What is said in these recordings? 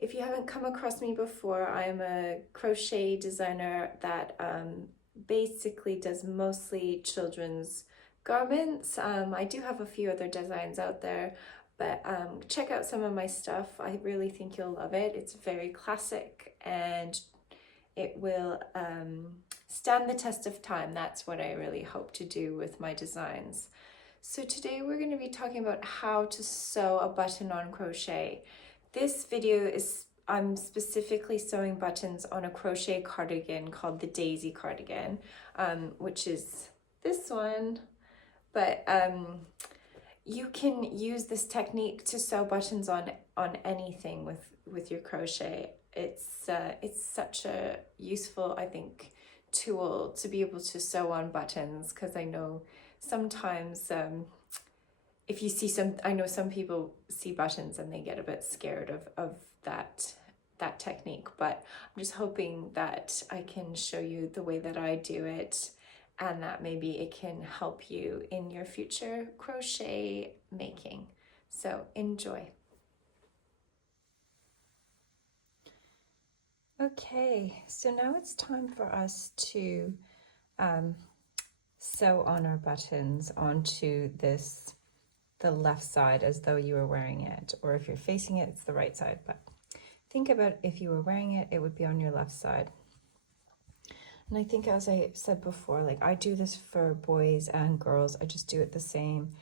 If you haven't come across me before, I'm a crochet designer that basically does mostly children's garments. I do have a few other designs out there, but check out some of my stuff. I really think you'll love it. It's very classic and it will stand the test of time. That's what I really hope to do with my designs. So today we're going to be talking about how to sew a button on crochet. This video is, I'm specifically sewing buttons on a crochet cardigan called the Daisy cardigan, which is this one. But you can use this technique to sew buttons on anything with your crochet. It's such a useful, I think, tool to be able to sew on buttons, because I know sometimes if you see some, I know some people see buttons and they get a bit scared of that technique, but I'm just hoping that I can show you the way that I do it, and that maybe it can help you in your future crochet making. So enjoy. Okay, so now it's time for us to sew on our buttons onto the left side as though you were wearing it, or if you're facing it, it's the right side, but think about if you were wearing it, it would be on your left side. And I think, as I said before, like I do this for boys and girls, I just do it the same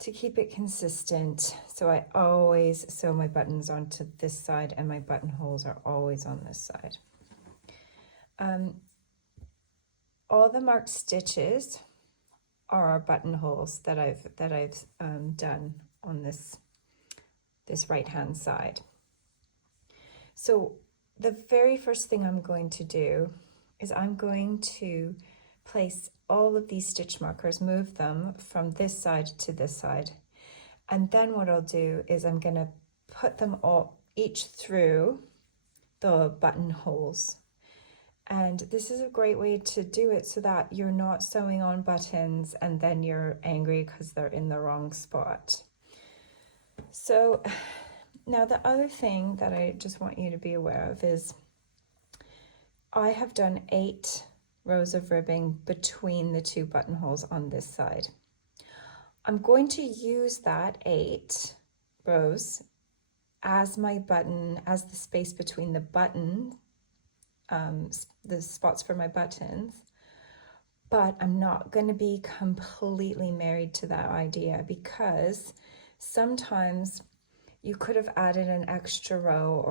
to keep it consistent. So I always sew my buttons onto this side and my buttonholes are always on this side. All the marked stitches are our buttonholes that I've done on this right hand side. So the very first thing I'm going to do is I'm going to place all of these stitch markers, move them from this side to this side. And then what I'll do is I'm going to put them all each through the buttonholes. And this is a great way to do it so that you're not sewing on buttons and then you're angry because they're in the wrong spot. So now the other thing that I just want you to be aware of is I have done 8 rows of ribbing between the 2 buttonholes on this side. I'm going to use that 8 rows as my button, as the space between the button, the spots for my buttons, but I'm not going to be completely married to that idea, because sometimes you could have added an extra row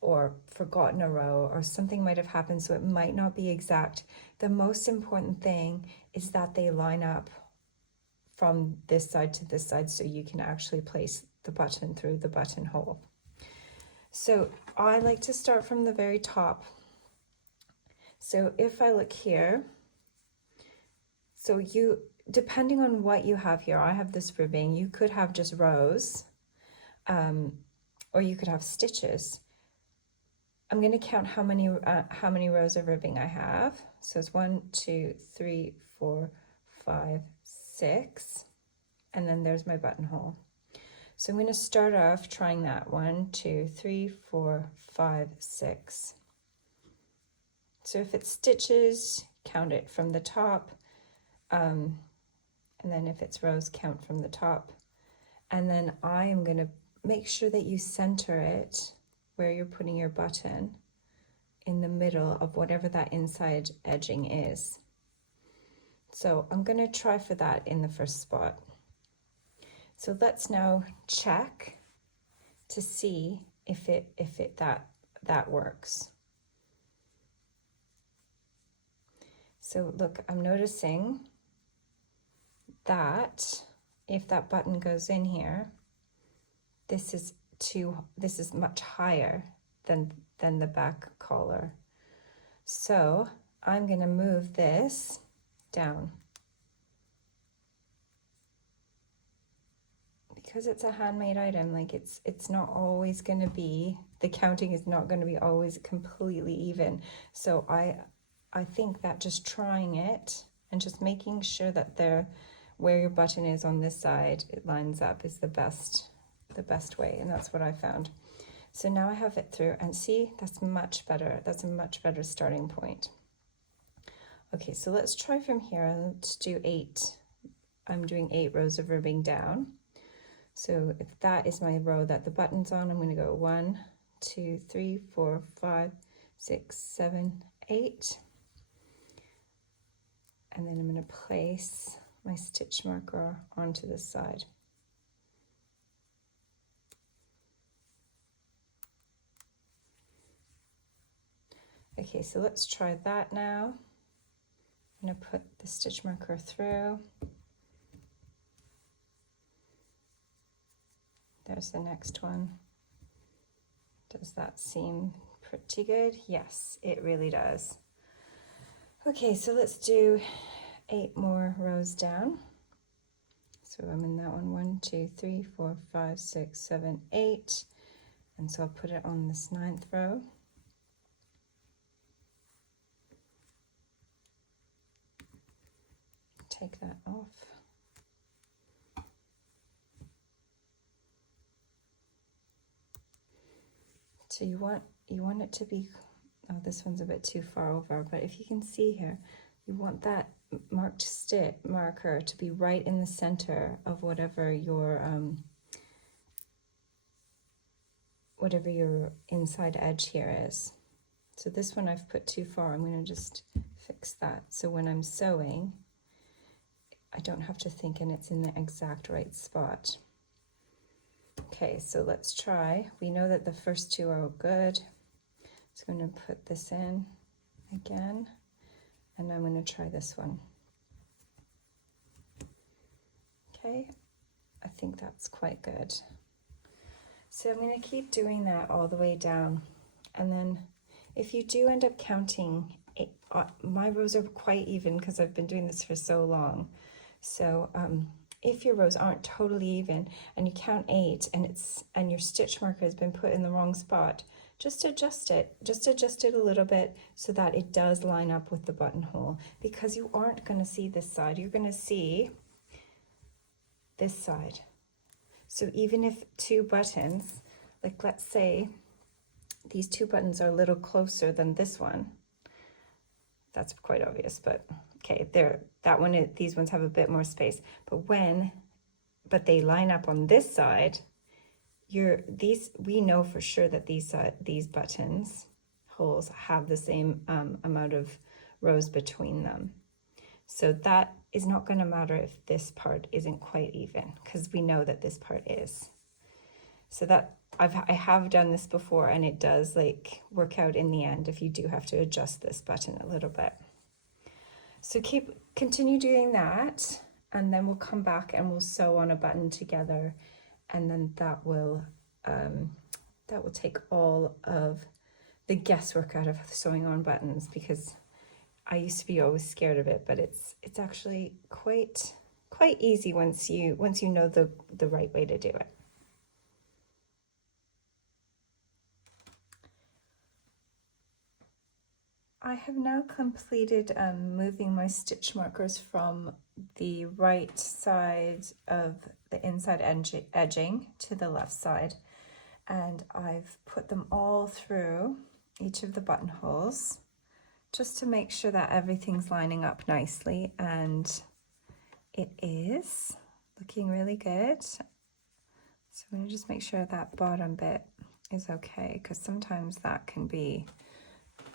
or forgotten a row, or something might have happened, so it might not be exact. The most important thing is that they line up from this side to this side so you can actually place the button through the buttonhole. So I like to start from the very top. So if I look here, so you, depending on what you have here, I have this ribbing, you could have just rows, or you could have stitches. I'm going to count how many rows of ribbing I have. So it's 1, 2, 3, 4, 5, 6, and then there's my buttonhole. So I'm going to start off trying that. 1, 2, 3, 4, 5, 6. So if it's stitches, count it from the top, and then if it's rows, count from the top. And then I am going to make sure that you center it where you're putting your button in the middle of whatever that inside edging is. So I'm going to try for that in the first spot. So let's now check to see if that works. So look, I'm noticing that if that button goes in here, this is much higher than the back collar. So I'm going to move this down. Because it's a handmade item, like it's not always going to be, the counting is not going to be always completely even. So I think that just trying it and just making sure that where your button is on this side, it lines up, is the best way, and that's what I found. So now I have it through, and see, that's much better. That's a much better starting point. Okay, so let's try from here, and let's do 8. I'm doing 8 rows of ribbing down. So if that is my row that the button's on, I'm going to go 1, 2, 3, 4, 5, 6, 7, 8. And then I'm going to place my stitch marker onto this side. Okay, so let's try that now. I'm going to put the stitch marker through. There's the next one. Does that seem pretty good? Yes, it really does. Okay, so let's do 8 more rows down. So I'm in that one, 1, 2, 3, 4, 5, 6, 7, 8. And so I'll put it on this 9th row. Take that off. So you want it to be, oh, this one's a bit too far over, but if you can see here, you want that marked stitch marker to be right in the center of whatever your inside edge here is. So this one I've put too far. I'm going to just fix that. So when I'm sewing, I don't have to think, and it's in the exact right spot. Okay, so let's try. We know that the first 2 are good. So I'm going to put this in again, and I'm going to try this one. Okay, I think that's quite good. So I'm going to keep doing that all the way down, and then if you do end up counting, my rows are quite even because I've been doing this for so long. So if your rows aren't totally even and you count 8 and your stitch marker has been put in the wrong spot, just adjust it. Just adjust it a little bit so that it does line up with the buttonhole, because you aren't going to see this side. You're going to see this side. So even if 2 buttons, like let's say these 2 buttons are a little closer than this one, that's quite obvious, but okay, these ones have a bit more space, but they line up on this side. We know for sure that these buttons holes have the same amount of rows between them. So that is not going to matter if this part isn't quite even, because we know that this part is. So that I have done this before, and it does like work out in the end if you do have to adjust this button a little bit. So continue doing that, and then we'll come back and we'll sew on a button together, and then that will take all of the guesswork out of sewing on buttons, because I used to be always scared of it, but it's actually quite easy once you know the right way to do it. I have now completed moving my stitch markers from the right side of the inside edging to the left side, and I've put them all through each of the buttonholes just to make sure that everything's lining up nicely, and it is looking really good. So I'm going to just make sure that bottom bit is okay, because sometimes that can be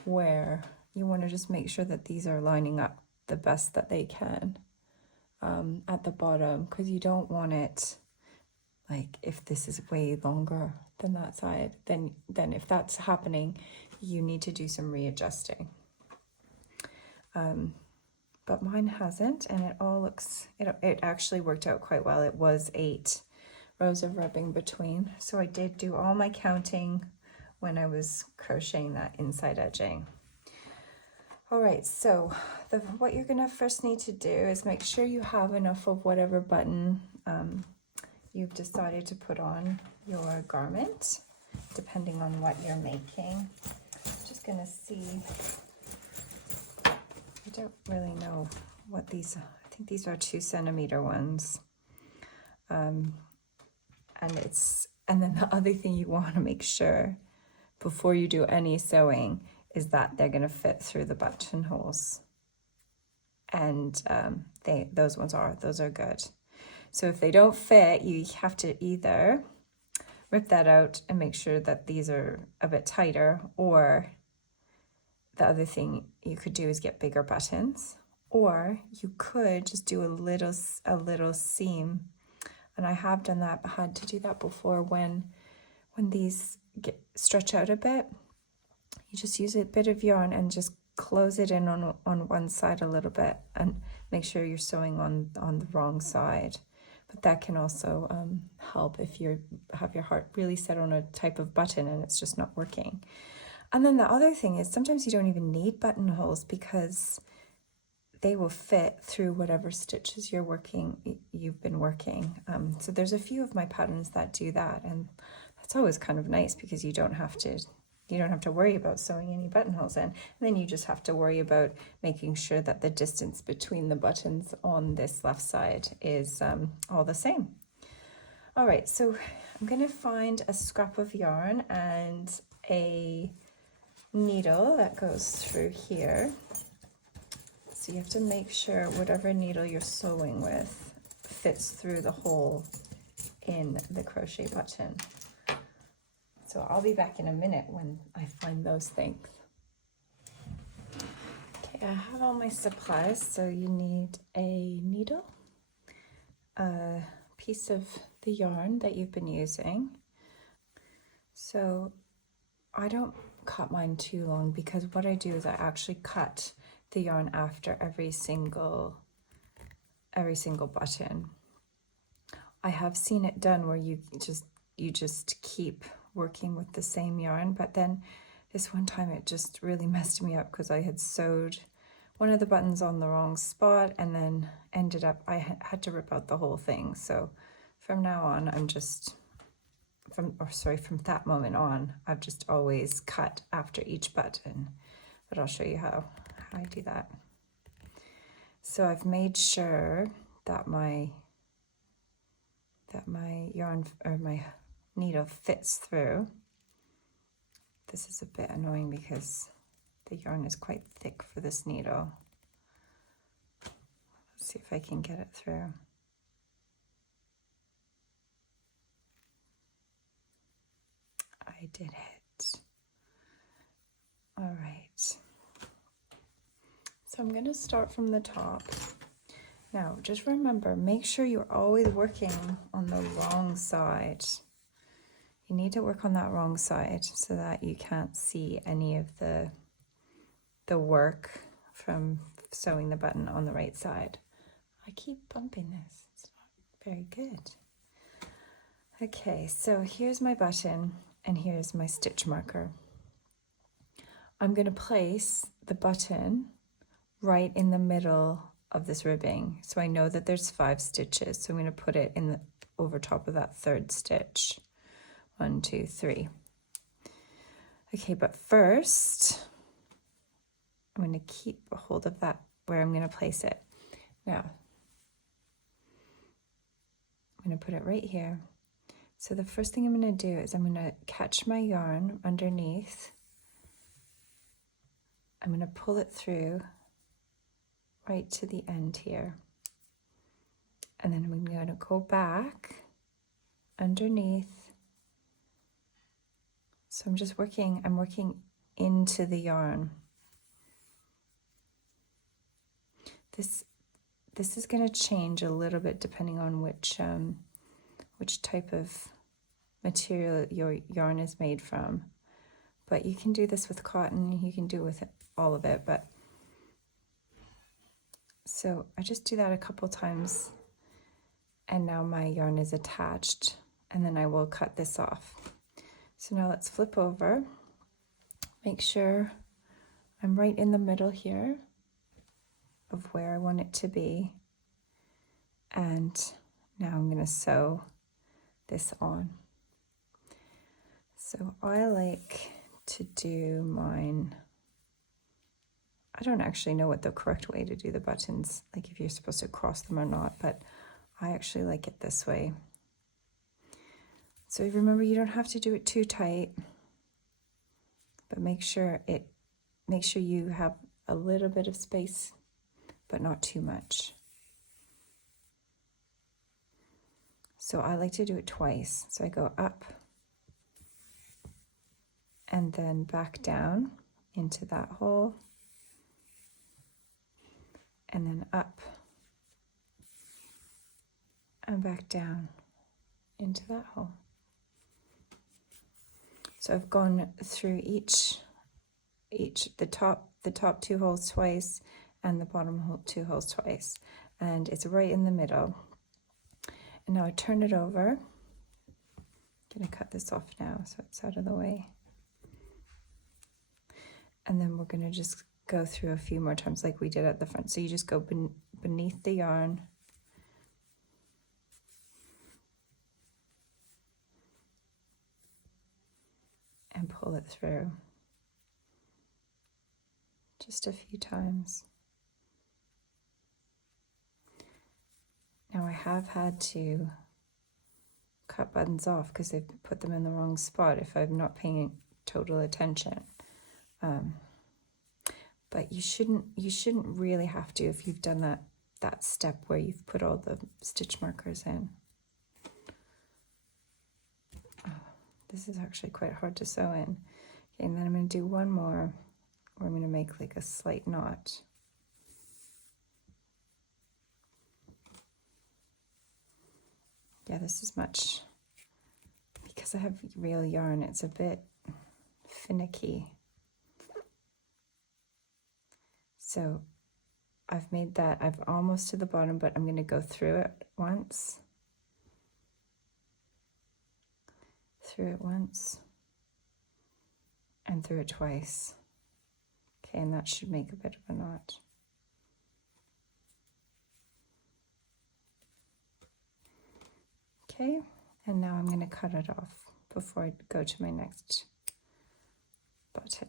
where you want to just make sure that these are lining up the best that they can at the bottom, because you don't want it, like if this is way longer than that side, then if that's happening, you need to do some readjusting. But mine hasn't, and it all looks, it actually worked out quite well. It was 8 rows of ribbing between, so I did do all my counting when I was crocheting that inside edging. All right, so what you're gonna first need to do is make sure you have enough of whatever button you've decided to put on your garment, depending on what you're making. I'm just gonna see, I don't really know what these, I think these are 2 centimeter ones. And And then the other thing you want to make sure before you do any sewing is that they're going to fit through the buttonholes. And those are good. So if they don't fit, you have to either rip that out and make sure that these are a bit tighter, or the other thing you could do is get bigger buttons, or you could just do a little seam. And I have done that, had to do that before when these stretch out a bit. You just use a bit of yarn and just close it in on one side a little bit and make sure you're sewing on the wrong side. But that can also help if you have your heart really set on a type of button and it's just not working. And then the other thing is sometimes you don't even need buttonholes because they will fit through whatever stitches you've been working. So there's a few of my patterns that do that, and that's always kind of nice because you don't have to worry about sewing any buttonholes in. And then you just have to worry about making sure that the distance between the buttons on this left side is all the same. All right, so I'm going to find a scrap of yarn and a needle that goes through here. So you have to make sure whatever needle you're sewing with fits through the hole in the crochet button. So I'll be back in a minute when I find those things. Okay, I have all my supplies. So you need a needle, a piece of the yarn that you've been using. So I don't cut mine too long because what I do is I actually cut the yarn after every single button. I have seen it done where you just keep working with the same yarn, but then this one time it just really messed me up because I had sewed one of the buttons on the wrong spot and then ended up I had to rip out the whole thing. So from now on from that moment on, I've just always cut after each button, but I'll show you how I do that. So I've made sure that my yarn or my needle fits through. This is a bit annoying because the yarn is quite thick for this needle. Let's see if I can get it through. I did it. All right. So I'm going to start from the top. Now, just remember, make sure you're always working on the wrong side. You need to work on that wrong side so that you can't see any of the work from sewing the button on the right side. I keep bumping this. It's not very good. Okay, so here's my button and here's my stitch marker. I'm going to place the button right in the middle of this ribbing. So I know that there's 5 stitches. So I'm going to put it in over top of that 3rd stitch. 1, 2, 3. Okay, but first I'm going to keep a hold of that where I'm going to place it. Now I'm going to put it right here. So the first thing I'm going to do is I'm going to catch my yarn underneath. I'm going to pull it through right to the end here. And then I'm going to go back underneath. So I'm working into the yarn. This is going to change a little bit depending on which type of material your yarn is made from. But you can do this with cotton, you can do it with all of it, but so I just do that a couple times and now my yarn is attached, and then I will cut this off. So now let's flip over, make sure I'm right in the middle here of where I want it to be, and now I'm going to sew this on. So I like to do mine, I don't actually know what the correct way to do the buttons, like if you're supposed to cross them or not, but I actually like it this way. So remember, you don't have to do it too tight, but make sure you have a little bit of space, but not too much. So I like to do it twice. So I go up and then back down into that hole, and then up and back down into that hole. So I've gone through the top two holes twice and the bottom two holes twice, and it's right in the middle. And now I turn it over. I'm gonna cut this off now so it's out of the way. And then we're gonna just go through a few more times like we did at the front. So you just go beneath the yarn, and pull it through just a few times. Now I have had to cut buttons off because I've put them in the wrong spot if I'm not paying total attention. But you shouldn't really have to if you've done that step where you've put all the stitch markers in. Oh, this is actually quite hard to sew in. Okay, and then I'm going to do one more where I'm going to make like a slight knot. Yeah, this is much, because I have real yarn, it's a bit finicky. So I've made that, I've almost to the bottom, but I'm going to go through it once, and through it twice. Okay, and that should make a bit of a knot. Okay, and now I'm going to cut it off before I go to my next button.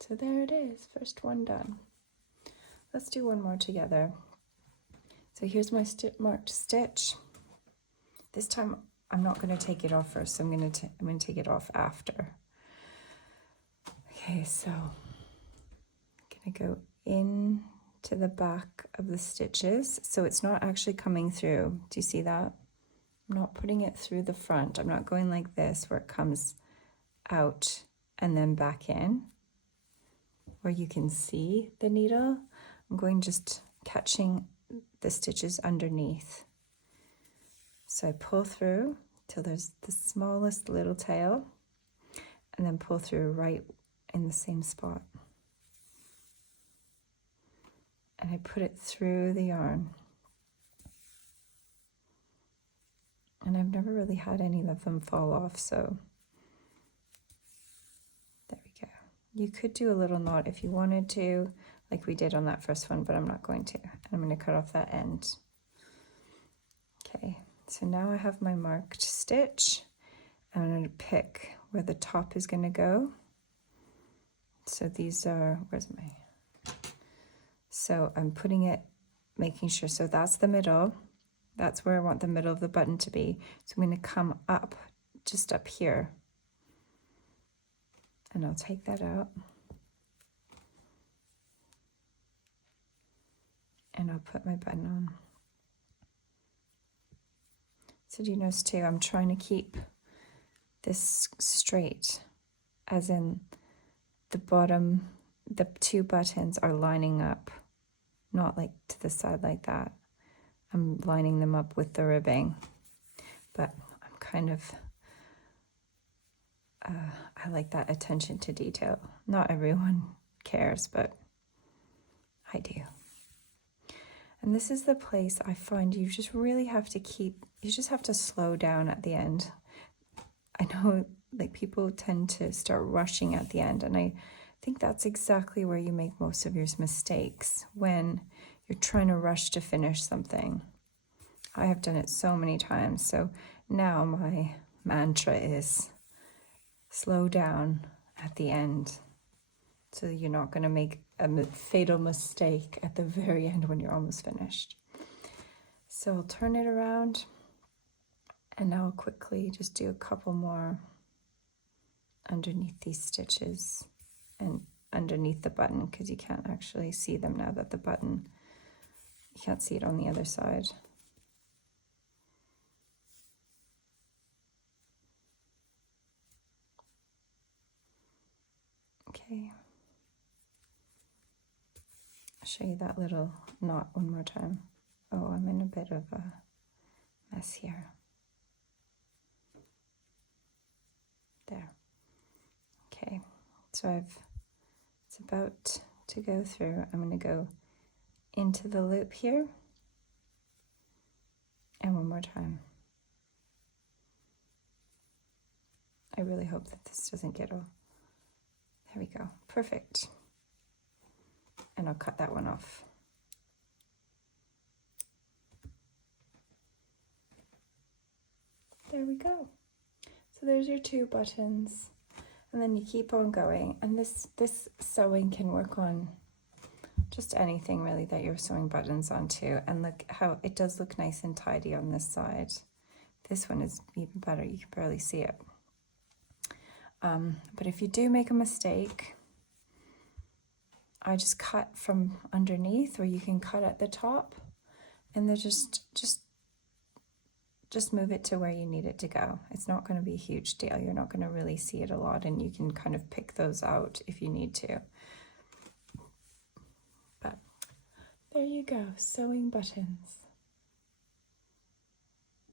So there it is, first one done. Let's do one more together. So here's my marked stitch. This time I'm not going to take it off first, so I'm going to take it off after. Okay, so I'm going to go in to the back of the stitches, so it's not actually coming through. Do you see that? I'm not putting it through the front. I'm not going like this where it comes out and then back in, where you can see the needle. I'm going just catching the stitches underneath. So I pull through till there's the smallest little tail, and then pull through right in the same spot. And I put it through the yarn. And I've never really had any of them fall off, so there we go. You could do a little knot if you wanted to, like we did on that first one, but I'm not going to. I'm going to cut off that end. Okay, so now I have my marked stitch. I'm going to pick where the top is going to go. So these are, where's my... So I'm putting it, making sure, so that's the middle. That's where I want the middle of the button to be. So I'm going to come up, just up here. And I'll take that out. And I'll put my button on. So do you notice too, I'm trying to keep this straight, as in the bottom, the two buttons are lining up. Not like to the side like that. I'm lining them up with the ribbing, but I'm kind of, I like that attention to detail. Not everyone cares, but I do. And this is the place I find you just really have to you just have to slow down at the end. I know like people tend to start rushing at the end, and I think that's exactly where you make most of your mistakes, when you're trying to rush to finish something. I have done it so many times, so now my mantra is slow down at the end, so you're not going to make a fatal mistake at the very end when you're almost finished. So I'll turn it around, And now I'll quickly just do a couple more underneath these stitches and underneath the button, because you can't actually see them now that the button, you can't see it on the other side. Okay. I'll show you that little knot one more time. Oh, I'm in a bit of a mess here. There. Okay, so it's about to go through. I'm going to go into the loop here, and one more time. I really hope that this doesn't get all. There we go. Perfect. And I'll cut that one off. There we go. So there's your 2 buttons, and then you keep on going. And this sewing can work on just anything really that you're sewing buttons onto. And look how it does look nice and tidy on this side. This one is even better. You can barely see it. But if you do make a mistake, I just cut from underneath, or you can cut at the top, and then just move it to where you need it to go. It's not going to be a huge deal. You're not going to really see it a lot, and you can kind of pick those out if you need to. But there you go, sewing buttons.